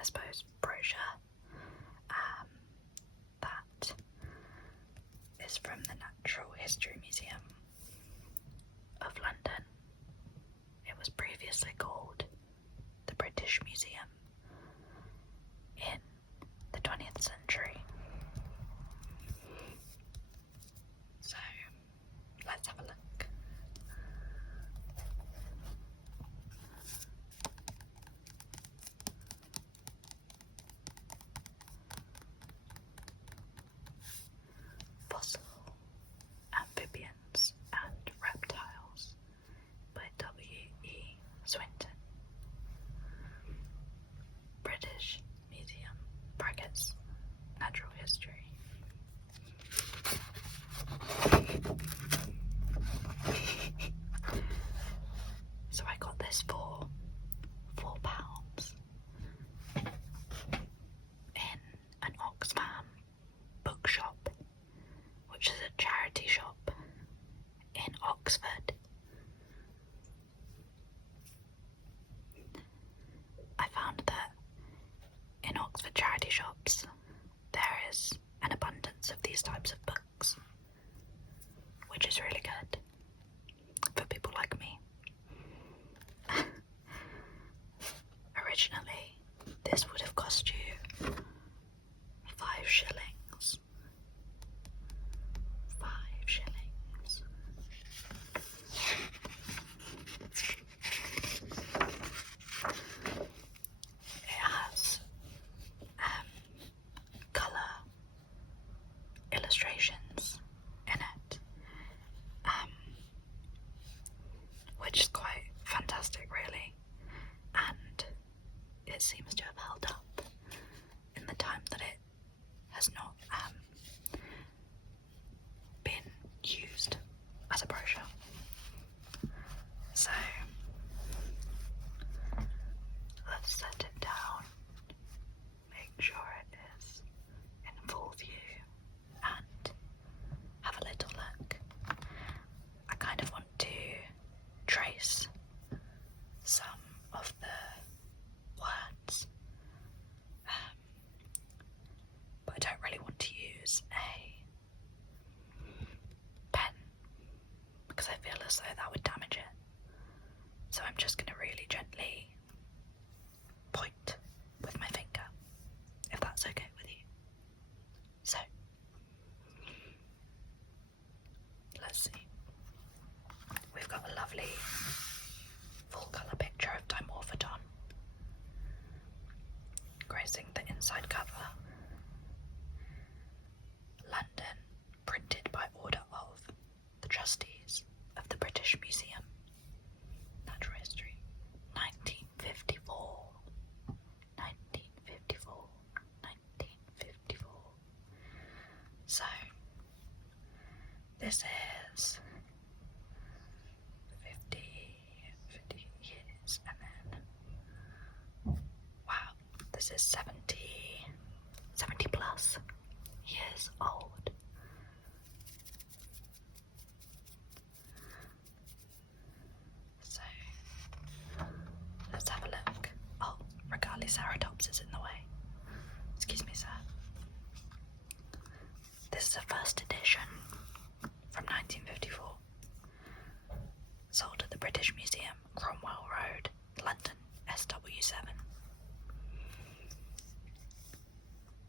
I suppose, brochure. That is from the Natural History Museum of London. It was previously called the British Museum in the 20th century. So, let's have a look. Fossil Amphibians and Reptiles by W.E. Swinton. British Museum, brackets, Natural History. So I got this for £4 in an Oxfam bookshop, which is a charity shop in Oxford. I found that in Oxford charity shops there is an abundance of these types of books, which is really good for people like me. Originally, this would have cost you 5 shillings. 5 shillings. It has colour illustrations in it, which is quite fantastic, really, and it seems to have held up in the time that it has not been used as a brochure. So let's set it down, make sure it is in full view, and have a little look. I kind of want to trace some of the words, but I don't really want to use a pen because I feel as though that would damage it. So I'm just going to really gently point with my finger, if that's okay with you. So, let's see. We've got a lovely full colour picture of Dimorphodon gracing the inside cover. London, printed by order of the trustees of the British Museum. Natural History, 1954. 1954. 1954. So, this is 50 years, and then, wow, this is 70 plus years old. So, let's have a look. Oh, Regaliceratops is in the way. Excuse me, sir. This is a first edition from 1954. Sold at the British Museum, Cromwell Road, London, SW7.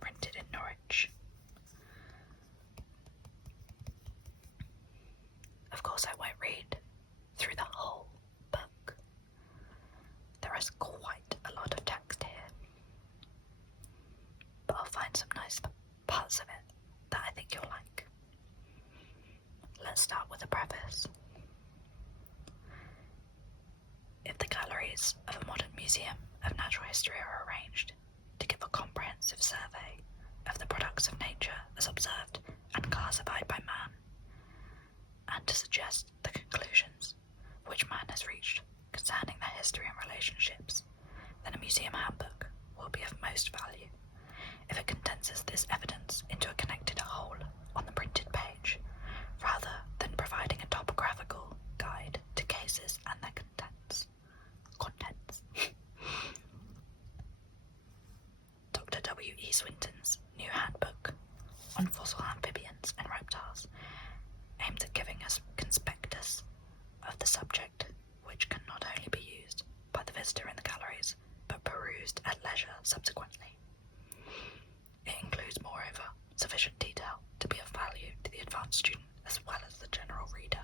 Printed in Norwich. Of course, I won't read through the whole book. There is quite a lot of text here, but I'll find some nice parts of it that I think you'll like. Let's start with a preface. If the galleries of a modern museum of natural history are arranged to give a comprehensive survey of the products of nature as observed and classified by man, and to suggest the conclusions which man has reached concerning their history and relationships, then a museum handbook will be of most value if it condenses this evidence into a connected whole on the printed page, rather than providing a topographical guide to cases and their contents. W.E. Swinton's new handbook on fossil amphibians and reptiles, aimed at giving us conspectus of the subject, which can not only be used by the visitor in the galleries, but perused at leisure subsequently. It includes, moreover, sufficient detail to be of value to the advanced student as well as the general reader,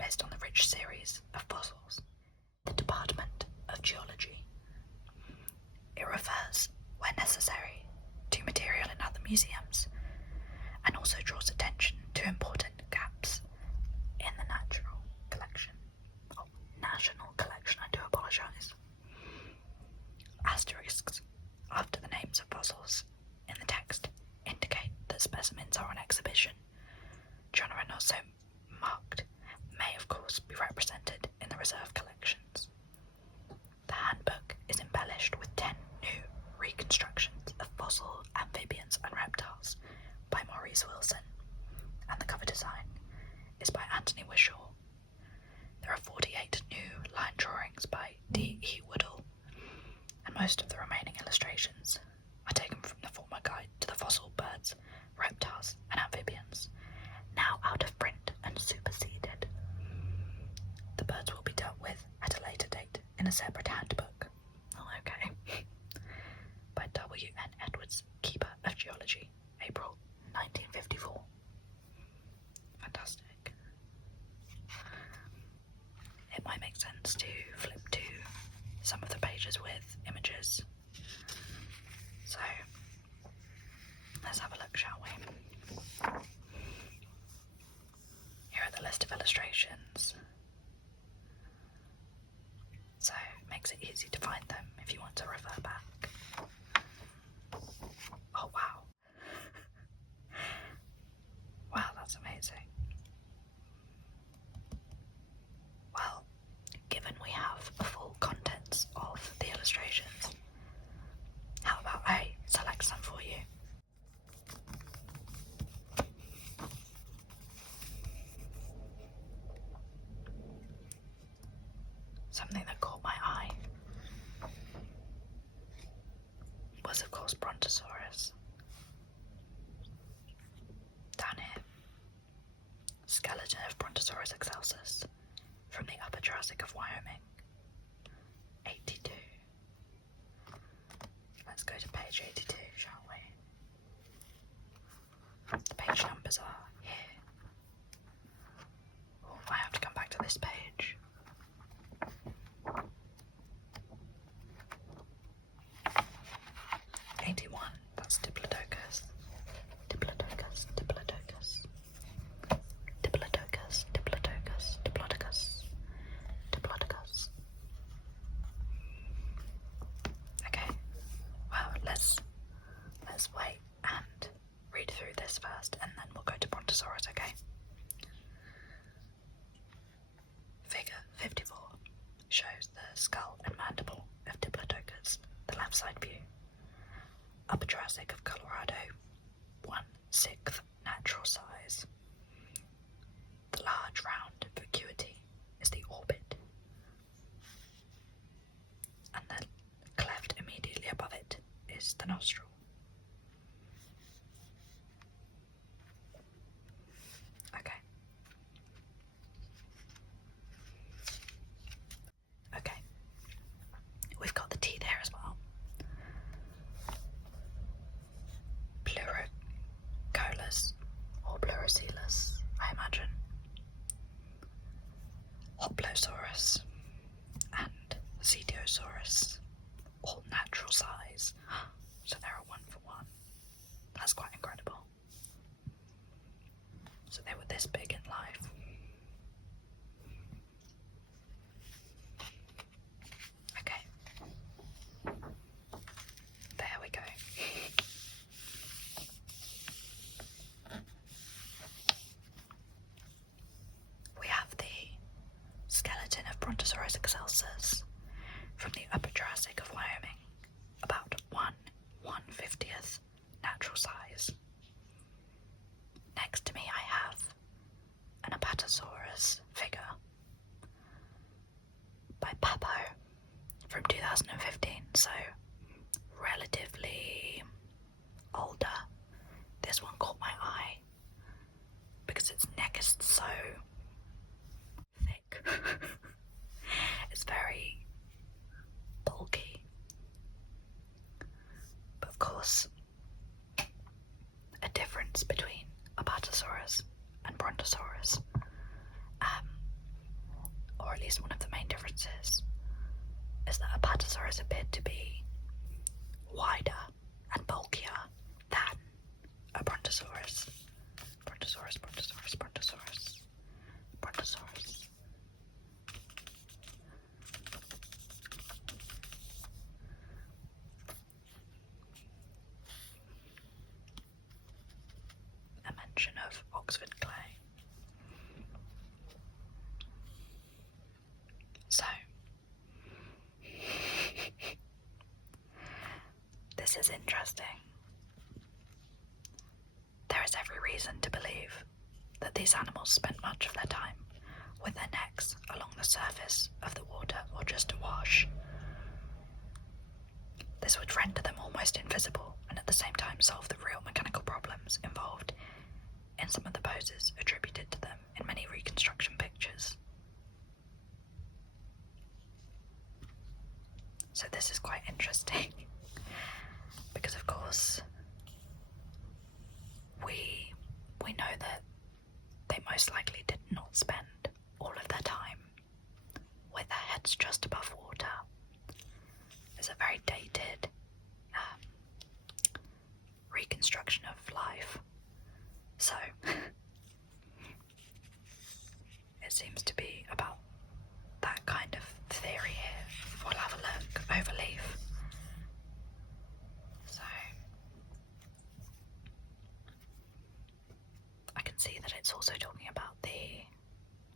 based on the rich series of fossils. The Department of Geology. It refers, where necessary, to material in other museums, and also draws attention to important gaps in the national collection. I do apologise. Asterisks after the names of fossils in the text indicate that specimens are on exhibition. Genre not so marked may of course be represented in the reserve collections. The handbook is embellished with 10 new reconstructions of fossil amphibians and reptiles by Maurice Wilson, and the cover design is by Anthony Wishaw. There are 48 new line drawings by D.E. Woodall, and most of the remaining illustrations are taken from the former guide to the fossil birds, reptiles and amphibians, now out of print and superseded. The birds will be dealt with at a later date in a separate handbook. Oh, okay. By W.N. Edwards, Keeper of Geology, April 1954. Fantastic. It might make sense to flip to some of the pages with images. So, let's have a look, shall we? Here are the list of illustrations. So, it makes it easy to find them if you want to refer back. Oh, wow. Wow, that's amazing. Well, given we have the full contents of the illustrations, how about I select some for you? Something that caught my eye was, of course, Brontosaurus. Down here, skeleton of Brontosaurus excelsus from the Upper Jurassic of Wyoming, 82. Let's go to page 82, shall we? The page numbers are here. Oh, I have to come back to this page. That's Diplodocus. Diplodocus, Diplodocus. Diplodocus, Diplodocus, Diplodocus, Diplodocus. Okay, well, let's wait and read through this first, and then we'll go to Brontosaurus, okay? Figure 54 shows the skull and mandible of Diplodocus, the left side view. Upper Jurassic of Colorado, 1/6 natural size. The large round vacuity is the orbit, and the cleft immediately above it is the nostril. Okay. Okay. We've got the teeth here as well. Pluricolous or pluricelous, I imagine. Hoplosaurus and Cetiosaurus, all natural size, so they're a 1-for-1. That's quite incredible. So they were this big in life. Okay. There we go. We have the skeleton of Brontosaurus excelsus from the Upper Jurassic of Wyoming, about 1/150th natural size. Next to me I have an Apatosaurus figure by Papo from 2015, so relatively this one caught my eye because its neck is so thick. It's very bulky. But of course, a difference between Apatosaurus and Brontosaurus, or at least one of the main differences, is that Apatosaurus appeared to be wider and bulkier than a Brontosaurus. Brontosaurus, Brontosaurus, Brontosaurus, Brontosaurus. A mention of Oxford clay. So, this is interesting. There is every reason to believe that these animals spent much of their time with their necks along the surface of the water or just awash. This would render them almost invisible and at the same time solve the real mechanical problems involved in some of the poses attributed to them in many reconstruction pictures. So this is quite interesting because of course we know that they most likely did not spend all of their time with their heads just above water. It's a very dated reconstruction of life. So it seems to be about that kind of theory here. We'll have a look over leaf. So I can see that it's also talking about the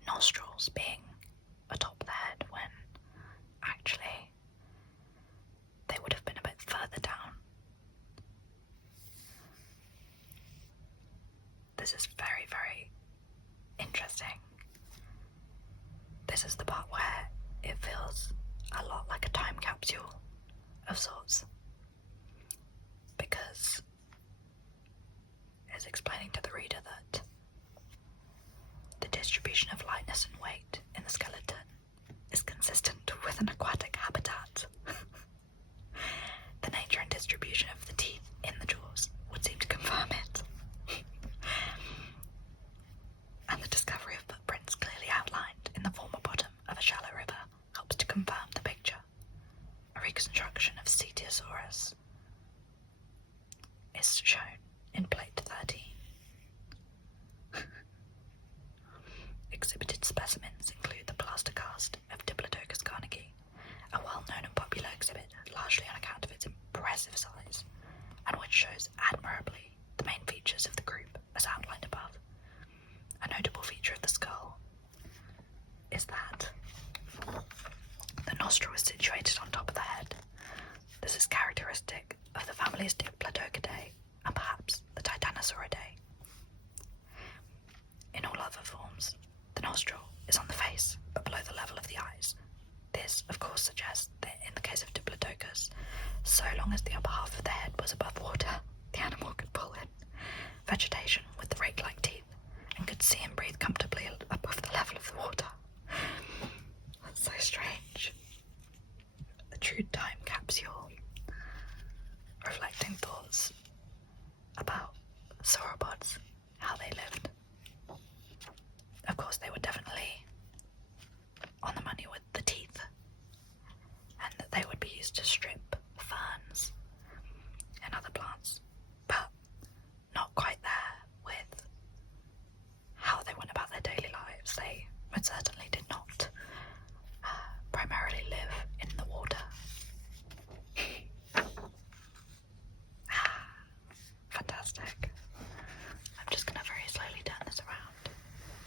nostrils being atop the head when actually they would have been a bit further down. This is very, very interesting. This is the part where it feels a lot like a time capsule of sorts, because it's explaining to the reader that the distribution of lightness and weight in the skeleton is consistent with an aquatic habitat. The nature and distribution of the teeth in the jaws would seem to confirm it. And the discovery of footprints clearly outlined in the former bottom of a shallow river helps to confirm the picture. A reconstruction of Titanosaurus is shown in plate 13. Exhibited specimens include the plaster cast of Diplodocus carnegie, a well-known and popular exhibit largely on account of its impressive size, and which shows admirably the main features of the group as outlined above. A notable feature of the skull is that the nostril is situated on top of the head. This is characteristic of the families Diplodocidae and perhaps the Titanosauridae. In all other forms, the nostril is on the face but below the level of the eyes. This, of course, suggests that in the case of Diplodocus, so long as the upper half of the head was above water, the animal could pull in vegetation with the rake-like teeth and could see and breathe comfortably above the level of the water. That's so strange. A true time capsule, reflecting thoughts about sauropods, how they lived. Of course, they were definitely on the money with the teeth, and that they would be used to strip ferns and other plants, but not quite there with how they went about their daily lives. They most certainly did not primarily live in the water. Fantastic. I'm just going to very slowly turn this around.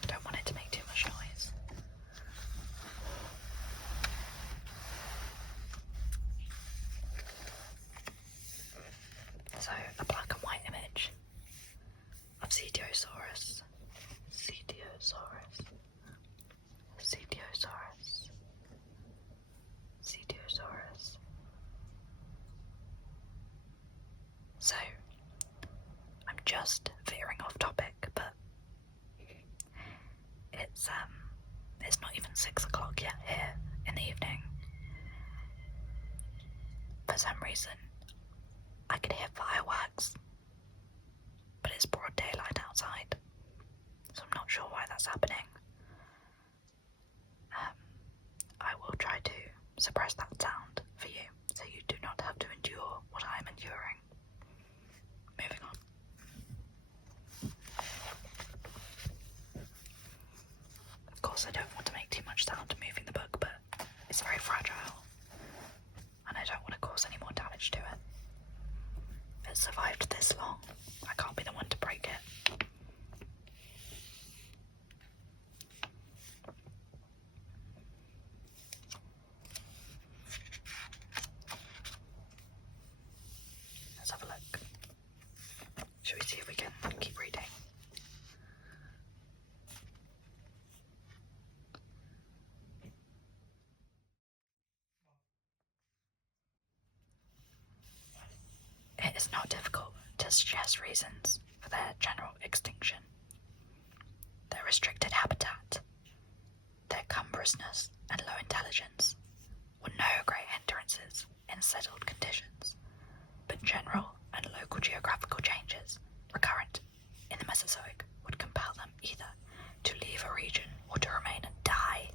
Don't want it to make too much noise. just veering off topic, but it's not even 6 o'clock yet here in the evening. For some reason, I could hear fireworks, but it's broad daylight outside, so I'm not sure why that's happening. I will try to suppress that sound for you, so you do not have to endure what I am enduring. Moving on. Of course, I don't want to make too much sound moving the book, but it's very fragile, and I don't want to cause any more damage to it. If it's survived this long, I can't be the one to break it. Let's have a look. Shall we see if we can keep reading? It is not difficult to suggest reasons for their general extinction. Their restricted habitat, their cumbrousness and low intelligence were no great hindrances in settled conditions, but general and local geographical changes recurrent in the Mesozoic would compel them either to leave a region or to remain and die.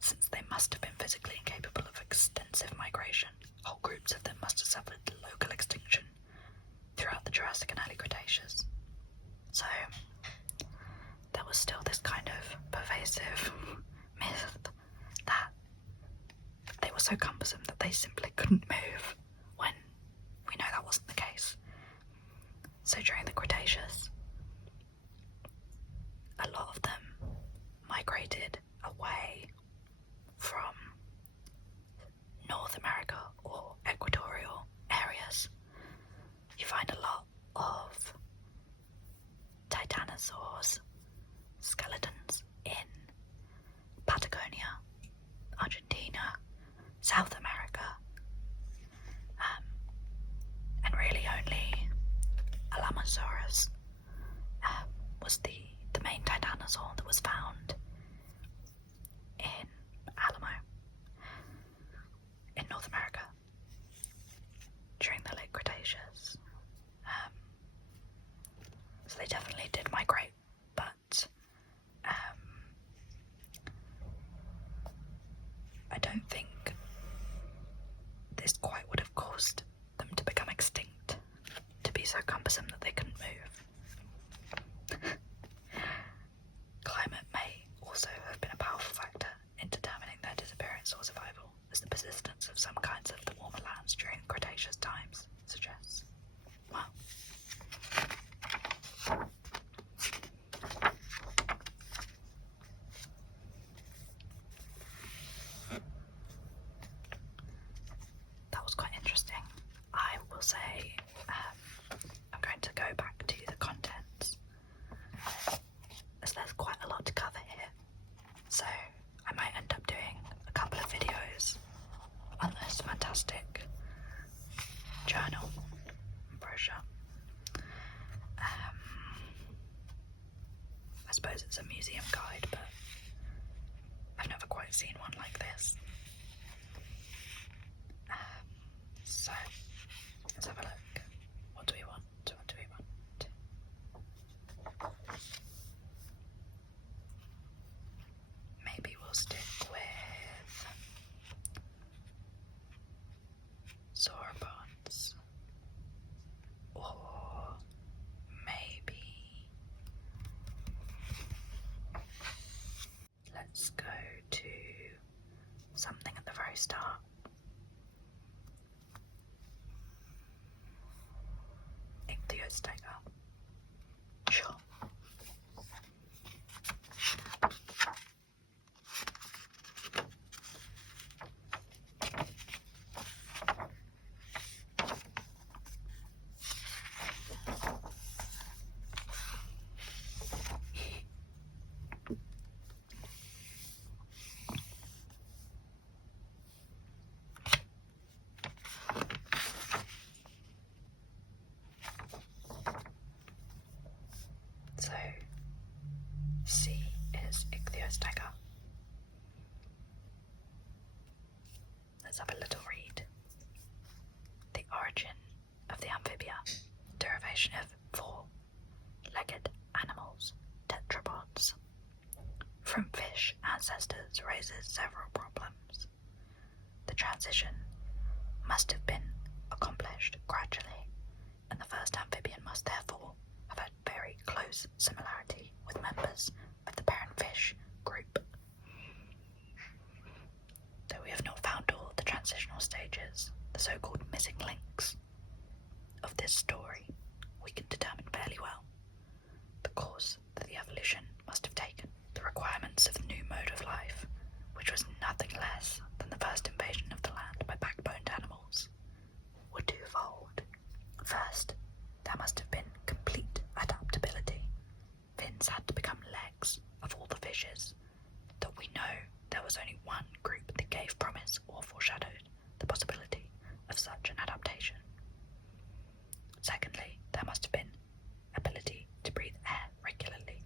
Since they must have been physically incapable of extensive migration, whole groups of them must have suffered local extinction throughout the Jurassic and early Cretaceous. So, there was still this kind of pervasive myth that they were so cumbersome that they simply couldn't move, when we know that wasn't the case. So during the Cretaceous, a lot of them migrated away from North America or equatorial areas. You find a lot of Titanosaurs skeletons in Patagonia, Argentina, South America, and really only Alamosaurus was the main Titanosaur that was found in Alamo, in North America, during the Late Cretaceous. So they definitely did migrate, but I don't think this quite would have caused them to become extinct, to be so cumbersome that they couldn't move. Climate may also have been a powerful factor in determining their disappearance or survival, as the persistence of some kinds of the warmer lands during Cretaceous times suggests. Wow. That was quite interesting. I will say I'm going to go back to the contents, as there's quite a lot to cover here. So I might end up doing a couple of videos on this fantastic journal and brochure. I suppose it's a museum guide, but I've never quite seen one like this. So let's have a look. What do we want? What do we want? Maybe we'll stick with Sauropods, or maybe let's go to something at the very start. Illustrator. Sure. formation of four-legged animals, tetrapods, from fish ancestors raises several problems. The transition must have been accomplished gradually, and the first amphibian must therefore have had very close similarity with members of the parent fish group. Though we have not found all the transitional stages, the so-called missing links of this story, we can determine fairly well the course that the evolution must have taken. The requirements of the new mode of life, which was nothing less than the first invasion of the land by backboned animals, were twofold. First, there must have been complete adaptability. Fins had to become legs of all the fishes, though we know there was only one group that gave promise or foreshadowed the possibility of such an adaptation. Secondly, there must have been ability to breathe air regularly.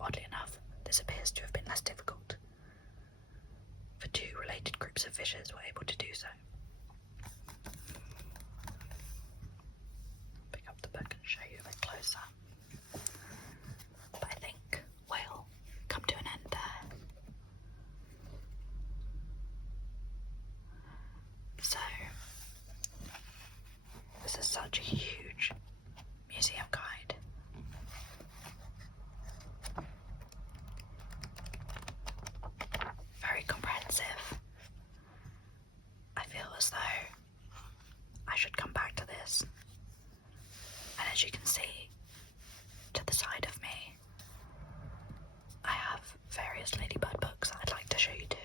Oddly enough, this appears to have been less difficult, for two related groups of fishes were able to do so. Pick up the book and show you a bit closer. But I think we'll come to an end there. So, this is such a huge museum guide. Very comprehensive. I feel as though I should come back to this. And as you can see, to the side of me, I have various ladybird books I'd like to show you too.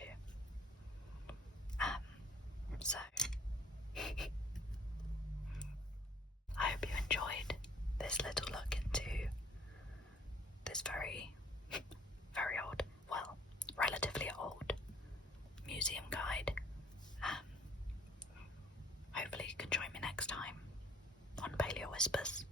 So I hope you enjoyed this little look into this very old, well, relatively old museum guide. Hopefully you can join me next time on Paleo Whispers.